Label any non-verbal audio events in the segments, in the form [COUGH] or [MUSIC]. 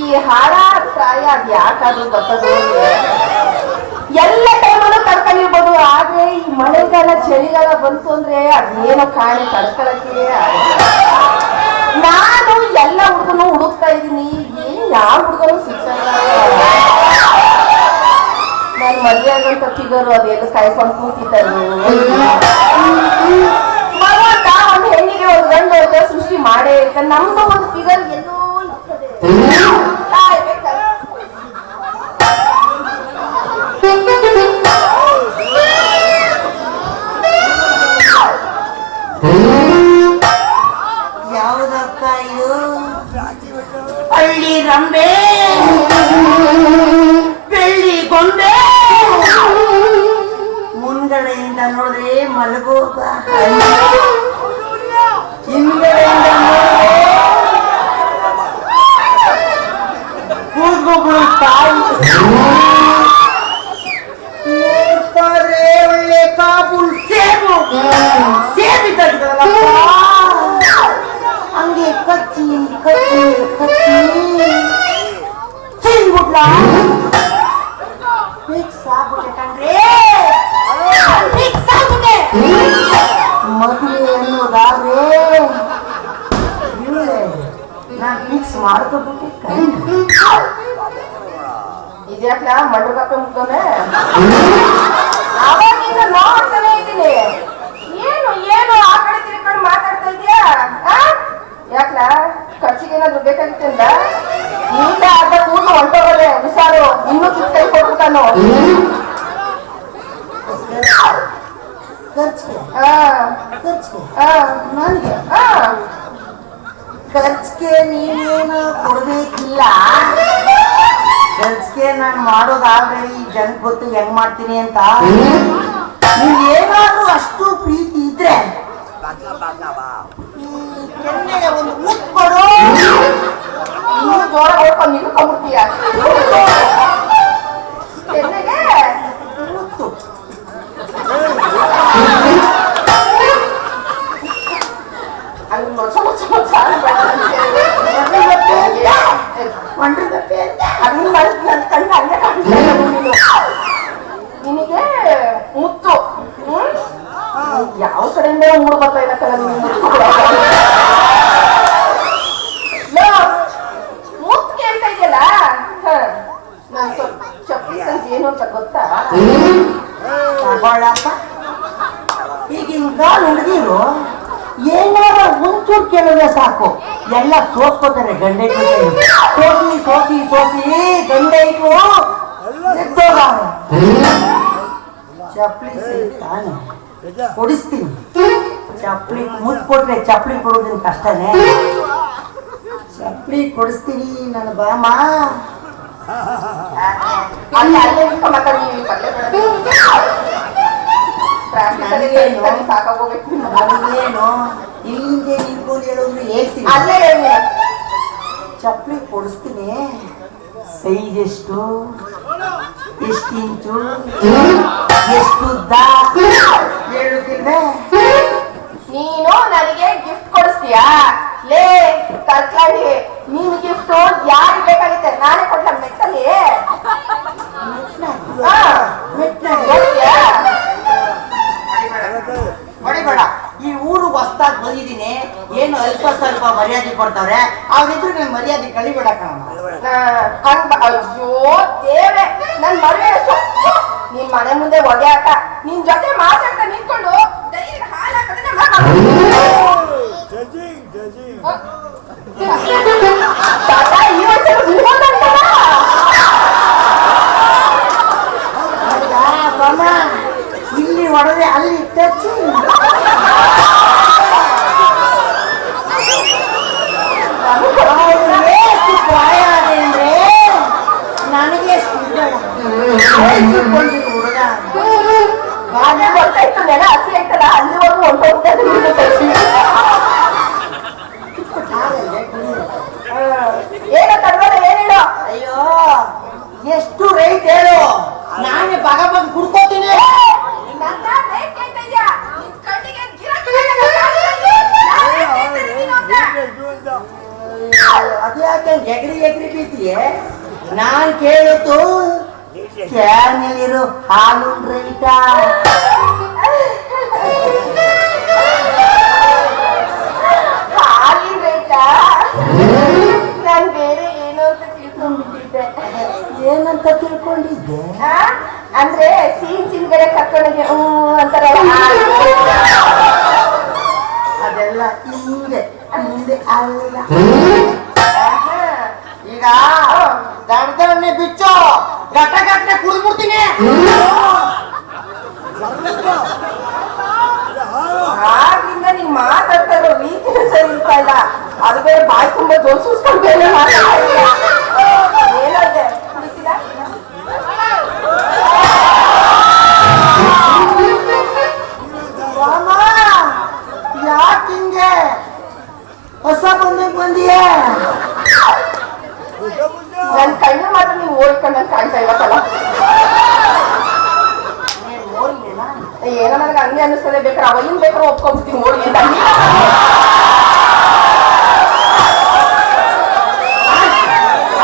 ಈ ಹಾಳ ಪ್ರಾಯ ಅದು ಯಾಕಾದ್ರೂ ಬರ್ತದೋ ಎಲ್ಲ ಟೈಮಲ್ಲೂ ತಡ್ಕೊಂಡಿರ್ಬೋದು, ಆದ್ರೆ ಈ ಮಳೆಗಾಲ ಚಳಿಗಾಲ ಬಂತು ಅಂದ್ರೆ ಅದೇನೋ ಕಾಣೆ ತಡ್ಕೊಳಕ್ಕೆ ನಾನು ಎಲ್ಲ ಹುಡುಗನು ಹುಡುಕ್ತಾ ಇದೀನಿ ಏನ್ ಯಾವ ಹುಡುಗರು ಸಿಗ್ಸಲ್ಲ. ನಾನು ಮದ್ವೆ ಆಗಂತ ಫಿಗರು ಅದೆಲ್ಲ ಕಾಯ್ಕೊಂಡು ಕೂತಿದ್ದಾರೆ ಒಂದು ಹೆಣ್ಣಿಗೆ ಒಂದು ಗಂಡು ಸೃಷ್ಟಿ ಮಾಡೇ ಅಂತ ನಮ್ದು ಒಂದು ಫಿಗರ್ ಎಲ್ಲೋ ಇರ್ತದೆ. ಯಾವುದಕ್ಕ ಇದು ಹಳ್ಳಿ ರಂಬೆ ಬೆಳ್ಳಿ ಗೊಂಬೆ ಮುಂದ್ಗಡೆಯಿಂದ ನೋಡಿದ್ರೆ ಮಲಗೋಗ ಹಿಂದ್ಗಡೆಯಿಂದ ನೋಡಿದ್ರೆ ಕೂದ್ಗೊಬ್ಬಳು ತಾಯಿ ನೋಡ್ತಾರೆ ಒಳ್ಳೆ ಕಾಬೂಲ್ ಸೇಬು ಸೇಬಿದ್ದಲ್ಲಪ್ಪ ಹಂಗೆ ಕಚ್ಚಿ ಕಚ್ಚಿ ಕಚ್ಚಿ ತಿಂದ್ಬಿಟ್ಲ ಮಿಕ್ಸ್ ಆಗ್ಬಿಟ್ಟೆ ಕಣ್ರಿ ಮಿಕ್ಸ್ ಆಗ್ಬಿಟ್ಟೆ ಮದುವೆ ಅನ್ನೋದಾದ್ರೆ ನಾನ್ ಮಿಕ್ಸ್ ಮಾಡ್ಕೊಬಿಟ್ಟೆ ಕಣ್ರಿ ಇದ್ಯಾಕ್ಲ ಮಂಡ್ರಗಪ್ಪೆ ಮುಗ್ದೋನೆ ಅವಾಗಿಂದ [LAUGHS] ನೋಡ್ತಾನೆ ಇದ್ದೀನಿ. ಆ, ನನಗೆ. ಖರ್ಚಿಗೆ ನೀನೇನು ಕೊಡ್ಬೇಕಿಲ್ಲ? ಖರ್ಚಿಗೆ ನಾನು ಮಾಡೋದಾದ್ರೆ ಈ ಜನಕ್ಕೆ ಗೊತ್ತು ಹೆಂಗ್ ಮಾಡ್ತೀನಿ ಅಂತ? ನೀವೇನಾದ್ರೂ ಅಷ್ಟು ಪ್ರೀತಿ ಇದ್ರೆ ಕೆನ್ನೆಗೆ ಒಂದು ಮುತ್ತು ಕೊಡು. ಇನ್ನೂ ಜೋರ ಓಡ್ಕೊಂಡು ನಿಲ್ಕೊಂಡ್ಬಿಡ್ತೀಯ ಯಾವ ಕಡೆಯಿಂದ ಮೂರು ಬರ್ತಾ ಇಲ್ಲ ಕಲ ಕೇಳ್ತಾ ಇದೆಯಲ್ಲ? ನಾನು ಸ್ವಲ್ಪ ಚಪ್ಪಲಿ ಸಂಜೆ ಏನು ಅಂತ ಗೊತ್ತಾ? ತಗೊಳ್ಳಪ್ಪ ಈಗಿನ ಕಾಲ ಹುಡುಗಿರು ಏನಾರ ಒಂಚೂರು ಕೇಳಿದ್ರೆ ಸಾಕು. ಎಲ್ಲ ಸೋಸ್ಕೋತಾರೆ ಗಂಡ ಸೋಸಿ ಸೋಸಿ ಸೋಸಿ ಗಂಡ ಇಟ್ಟು ಚಪ್ಪಲಿ ಸಿಗ್ತಾನೆ ತಾನೆ. ಕೊಡಿಸ್ತೀನಿ. ಚಪ್ಪಲಿ ಮುತ್ತು ಕೊಟ್ರೆ ಚಪ್ಪಲಿ ಕೊಡೋದಿನ ಕಷ್ಟನೇ. ಚಪ್ಪಲಿ ಕೊಡಿಸ್ತೀನಿ ನನ್ನ ಬಾಮ. ನನಗೇನು? ಇಲ್ಲಿಂದ ನಿಂತ್ಕೊಂಡು ಹೇಳೋದು ಹೇಳ್ತೀನಿ. ಅಲ್ಲೇ ಚಪ್ಪಲಿ ಕೊಡಿಸ್ತೀನಿ. ಸೈಜ್ ಎಷ್ಟು? ಎಷ್ಟು ಇಂಚು? ಎಷ್ಟು ಉದ್ದ? ಕೊಡಿಸ್ತೀಯಾ ಲೇ ತರ್ಕಾರಿ ನೀನ್ ಗಿಫ್ಟ್ ಯಾರಿಗೆ ಬೇಕಾಗಿತ್ತೆ? ನಾನೇ ಕೊಡ್ಲ ಮೆಟ್ಟಲ್ಲಿ. ಬೇಡ? ಹೊಡಿಬೇಡ ಈ ಊರು ಹೊಸ್ತಾಗ್ ಬಂದಿದ್ದೀನಿ. ಏನು ಅಲ್ಪ ಸ್ವಲ್ಪ ಮರ್ಯಾದೆ ಕೊಡ್ತಾರೆ. ಅವ್ರಿದ್ರು ನನ್ ಮರ್ಯಾದೆ ಕಳಿಬೇಡ ಕಣ ಅಯ್ಯೋ ದೇವ್ರೆ ನನ್ ಮರ್ಯಾದೆ ನಿನ್ ಮನೆ ಮುಂದೆ ಒದ್ಯಾಕ ನಿನ್ ಜೊತೆ ಮಾತಾಡ್ತಾ ನಿಂತ್ಕೊಂಡು ಇಲ್ಲಿ ಹೊಡೆದ್ರೆ ಅಲ್ಲಿ ಟಚ್ ಎಷ್ಟು ಪ್ರಾಯ ಆದೆ ಅಂದ್ರೆ ನನಗೆ ಬಾನೆ ಬರ್ತಾ ಇತ್ತು ನೆಲ ಹಸಿ ಆಯ್ತಲ್ಲ ಅಲ್ಲಿವರೆಗೂ ಹೊಂಟೋಗ್ತಾ ಏನೋ ತಡವಾದ ಏನೇಳು ಅಯ್ಯೋ. ಎಷ್ಟು ರೈಟ್ ಹೇಳು? ನಾನೇ ಭಾಗ ಬಂದು ಕುಡ್ಕೋತೀನಿ. ಅದ್ಯಾಕೆ ಎಗ್ರಿ ಎಗ್ರಿ ಬೀತಿಯೇ ನಾನ್ ಕೇಳುತ್ತು ಕ್ಯಾನಲ್ಲಿರೋ ಹಾಲು ರೈಟ ಏನಂತ ತಿಳ್ಕೊಂಡಿದ್ದೆ? ಅಂದ್ರೆ ಸೀನ್ ಬೇರೆ ಕರ್ಕೊಂಡೋಗಿ ಹ್ಞೂ ಅಂತಾರಲ್ಲ. [LAUGHS] ಅದೆಲ್ಲ ಹಿಂದೆ ಹಿಂದೆ ಆಗಲಿಲ್ಲ. ಈಗ ದಡ್ಡನೆ ಬಿಚ್ಚು ಗಟ್ಟ ಗಟ್ಟನೆ ಕುಡಿದ್ಬಿಡ್ತೀನಿ ಆಗ್ಲಿಂದ ನೀನ್ ಮಾತಾಡ್ತಾ ಇರೋ ರೀತಿನೇ ಸರಿ ಇರ್ತಾ ಇಲ್ಲ ಅದು ಬೇರೆ ಬಾಯಿ ತುಂಬಾ ಬೇರೆ ಮಾತಾಡ್ತಾ ಇದೀಯ. ಏನಂದೆ ಕುಡಿತೀರಾ? ಮಾಮ ಯಾಕೆ ಹಿಂಗೆ ಹೊಸ ಬಂದಂಗ್ ಬಂದಿಯೇ ನನ್ ಕಣ್ಣು ಮಾತ್ರ ನೀವು ಓಡ್ಕೊಂಡಂಗ್ ಕಾಣ್ತಾ ಇಲ್ಲತ್ತಲ್ಲ ನೀನ್ ನೋಡಿನೇನಾ? ಏನೋ ನನಗೆ ಹಂಗೆ ಅನಿಸ್ತದೆ ಬೇಕಾದ್ರೆ ಅವಯ್ಯನ್ ಬೇಕಾದ್ರೆ ಒಪ್ಕೊಂಡ್ಬಿಡ್ತೀನಿ ಓಡಿ ಅಂತ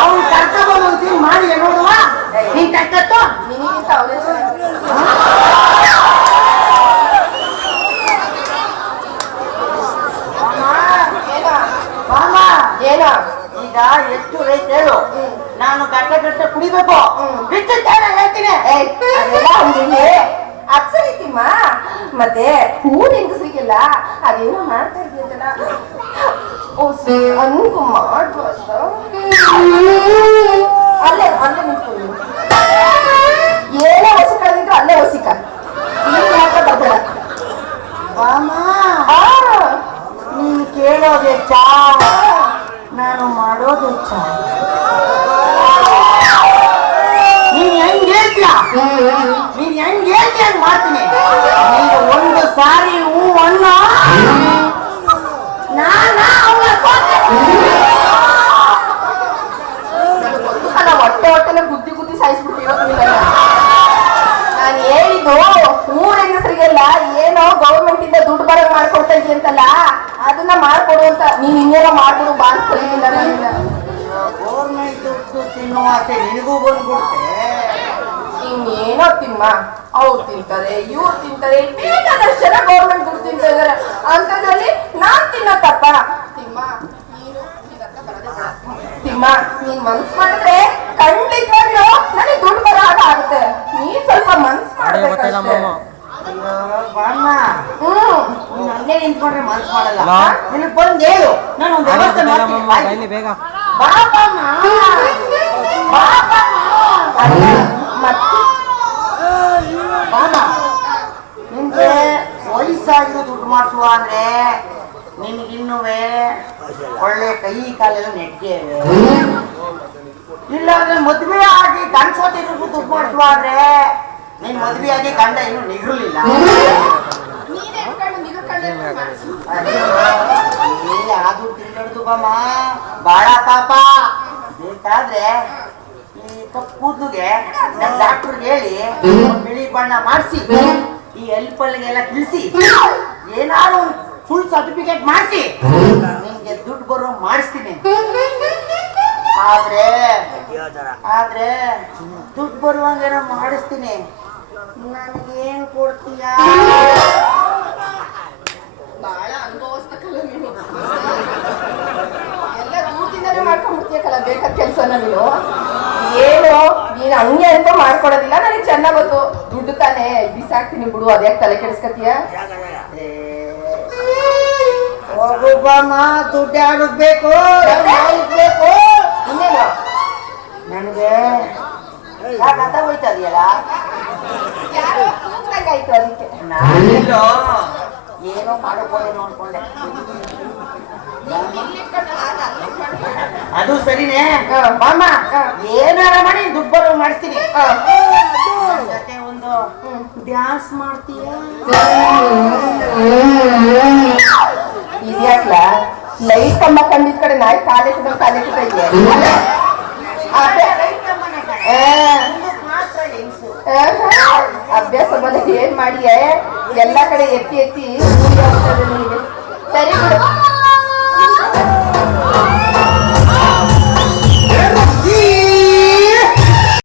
ಅವ್ನ್ ಕರ್ಕೊಂಡ್ ಬಂದ್ ಒಂದ್ ಸೀನ್ ಮಾಡಿ ನೋಡುವ ನೀನ್ ತಕ್ಕತ್ತು ನಿನಗಿಂತ ಅವನೇ ಏನೋ ಮಾಮ ಏನೋ ಈಗ ಎಷ್ಟು ರೇಟ್ ಹೇಳು ನಾನು ಗಟ್ಟ ಗಟ್ಟೆ ಕುಡಿಬೇಕು. ಬಿಟ್ಟು ಹೇಳ್ತೀನಿ. ಅಪ್ಸರಿತಿಮ್ಮ ಮತ್ತೆ ಊರ್ ಹೆಂಗಸ್ರಿಗೆಲ್ಲ ಅದೇನೋ ಮಾಡ್ತಾ ಇದೆಯಲ್ಲ ಓ ಅನ್ಕು ಮಾಡ್ಬಾರ್ದ? ಅಲ್ಲೇ ಅಲ್ಲೇ ನಿಂತ್ಕೊಳ್ಳಿ. ಏನೇ ಹೊಸ ಕಳೆದಿದ್ರು ಅಲ್ಲೇ ಹೊಸಿಕ ನೀನ್ ಮಾತ್ರ ಬರ್ಬೇಡ ಮಾಮ ಆ, ನೀನ್ ಕೇಳೋದು ಹೆಚ್ಚ ನಾನು ಮಾಡೋದು ಹೆಚ್ಚ ನೀನ್ ಹೆಂಗ್ ಹೇಳ್ತೀಯ ನೀನ್ ಹೆಂಗ್ ಹೇಳ್ತೀಯ ಹಂಗ್ ಮಾಡ್ತೀನಿ ನೀನು ಒಂದು ಸಾರಿ ಹೂ ಅನ್ನ ನಾನ ಅವ್ಳ ಕೊಟ್ಟೆ. ನನಗ್ ಗೊತ್ತಲ್ಲ ಹೊಟ್ಟೆ ಹೊಟ್ಟೆಲ್ಲ ಗುದ್ದಿ ಗುದ್ದಿ ಸಾಯಿಸ್ಬಿಟ್ಟಿರೋ ನಾನು ಹೇಳಿದ್ದು ಊರ್ ಹೆಂಗಸರಿಗೆಲ್ಲ ಏನೋ ಗೌರ್ಮೆಂಟ್ ಇಂದ ದುಡ್ಡು ಬರಂಗ್ ಅಂತಲ್ಲ ಅದನ್ನ ಮಾಡ್ಕೊಡು ಅಂತ. ನೀನ್ ಇನ್ನೇನೋ ಮಾಡ್ಬಿಡು ಬಾ ಅಂತ ಗೌರ್ಮೆಂಟ್ ದುಡ್ಡು ತಿನ್ನುವ ಆಸೆ ನಿನಗೂ ಬಂದ್ಬಿಡ್ತೆ ಇನ್ನೇನೋ ತಿಮ್ಮ. ಅವ್ರು ತಿಂತಾರೆ ಇವ್ರು ತಿಂತಾರೆ. ಬೇಕಾದಷ್ಟು ಜನ ಗೌರ್ಮೆಂಟ್ ದುಡ್ಡು ತಿಂತಾ ಇದಾರೆ. ಅಂತದ್ರಲ್ಲಿ ನಾನ್ ತಿನ್ನತ್ತಪ್ಪ ತಿಮ್ಮ ನೀನು ಬರೋದೇ ಬೇಡ. ತಿಮ್ಮ ನೀನ್ ಮನ್ಸ್ ಮಾಡಿದ್ರೆ ಖಂಡಿತವಾಗ್ಲೂ ನನಗೆ ದುಡ್ಡು ಬರೋ ಹಾಗೆ ಆಗುತ್ತೆ ನೀನ್ ಸ್ವಲ್ಪ ಮನ್ಸ್ ಮಾಡ್ಬೇಕಷ್ಟೇ ಅಯ್ಯೋ, ಬಾಮ್ಮ ಹ್ಮ್ ನೀನ್ ಹಂಗೆ ಮಾಡಲ್ಲ ಹಲೋ? ನಿನಗ್ ಹೇಳು. ನಾನು ಒಂದ್ ವ್ಯವಸ್ಥೆ ಮಾಡ್ತೀನಿ. ಬೇಗ. ಮತ್ತೆ? ವಯಸ್ಸಾಗಿರೋ ದುಡ್ಡು ಮಾಡಿಸುವ ಅಂದ್ರೆ ನಿನ್ಗಿನ್ನುವೆ ಒಳ್ಳೆ ಕೈ ಕಾಲೆಲ್ಲ ನೆಟ್ಗೆ. ಇಲ್ಲ ಅಂದ್ರೆ ಮದ್ವೆ ಆಗಿ ಗಂಡ್ಸೋತಿದ್ರು ದುಡ್ಡು ಮಾಡಿಸುವ ಅಂದ್ರೆ ನೀನ್ ಮದ್ವೆ ಆಗಿ ಗಂಡ ಇನ್ನು ನಿಗರ್ಲಿಲ್ಲ. ಅದು ತಿನ್ನಡ್ದು ಬಮ್ಮ ಬಾಳ ಪಾಪ ಬೇಕಾದ್ರೆ ಈ ಕೂದ್ಲುಗೆ ನಮ್ಮ ಡಾಕ್ಟರ್ ಹೇಳಿ ಬಿಳಿ ಬಣ್ಣ ಮಾಡಿಸಿ ಈ ಎಲ್ಪಲ್ಗೆಲ್ಲ ತಿಳಿಸಿ ಏನಾದ್ರು ಫುಲ್ ಸರ್ಟಿಫಿಕೇಟ್ ಮಾಡಿಸಿ ನಿಮ್ಗೆ ದುಡ್ಡು ಬರೋ ಮಾಡಿಸ್ತೀನಿ ಆದ್ರೆ ಆದ್ರೆ ದುಡ್ಡು ಬರುವಂಗೇನೋ ಮಾಡಿಸ್ತೀನಿ. ನನಗೇನ್ ಕೊಡ್ತೀಯಾ? ಬಹಳ ಅನುಭವಸ್ತಕಲ್ಲ ನೀನು. ಎಲ್ಲ ದೂರದಿಂದಲೇ ಮಾಡ್ಕೊಂಡ್ಬಿಡ್ತೀಯಕ್ಕಲ್ಲ ಬೇಕಾದ ಕೆಲಸನ ನೀನು. ಏನು? ನೀನು ಹಂಗೆ ಅಂತ ಮಾಡ್ಕೊಡೋದಿಲ್ಲ ನನಗೆ ಚೆನ್ನಾಗ್ ಗೊತ್ತು. ದುಡ್ಡು ತಾನೇ. ಬಿಸಾಕ್ತೀನಿ ಬಿಡು. ಅದ್ಯಾಕೆ ತಲೆ ಕೆಡಿಸ್ಕತೀಯ ಒಬ್ಬಮ್ಮ ದುಡ್ಡು ಯಾರಿಗೆ ಬೇಕು? ಬೇಕು? ಇನ್ನೇನು ನನಗೆ? ಯಾಕೆ ಅಂತ ಹೋಯ್ತಾ ಇದೆಯಲ್ಲ? ಯಾರೋ ಕೂಗ್ದಂಗಾಯ್ತು ಅದಕ್ಕೆ. ಏನೋ ಮಾಡೋಕೋದೆ ನೋಡ್ಕೊಂಡೆ ಅದು ಸರಿನೇ. ಬಾಮ್ಮ. ಏನಾರ ಮಾಡಿ ದುಡ್ಡು ಬರೋ ಮಾಡಿಸ್ತೀನಿ. ಜೊತೆ ಒಂದು ಡ್ಯಾನ್ಸ್ ಮಾಡ್ತೀಯ? ಇದ್ಯಾಕ್ಲ? ಲೈಟ್ ಅಮ್ಮ ಕಂಡಿದ್ ಕಡೆ ನಾಯಿ ಕಾಲೇಜ್ ಕಾಲೇ ಇದೆಯಾ? ಮಾಡಿಯೇ ಎಲ್ಲ ಕಡೆ ಎತ್ತಿ ಎತ್ತಿ ಸರಿ ಬಿಡು.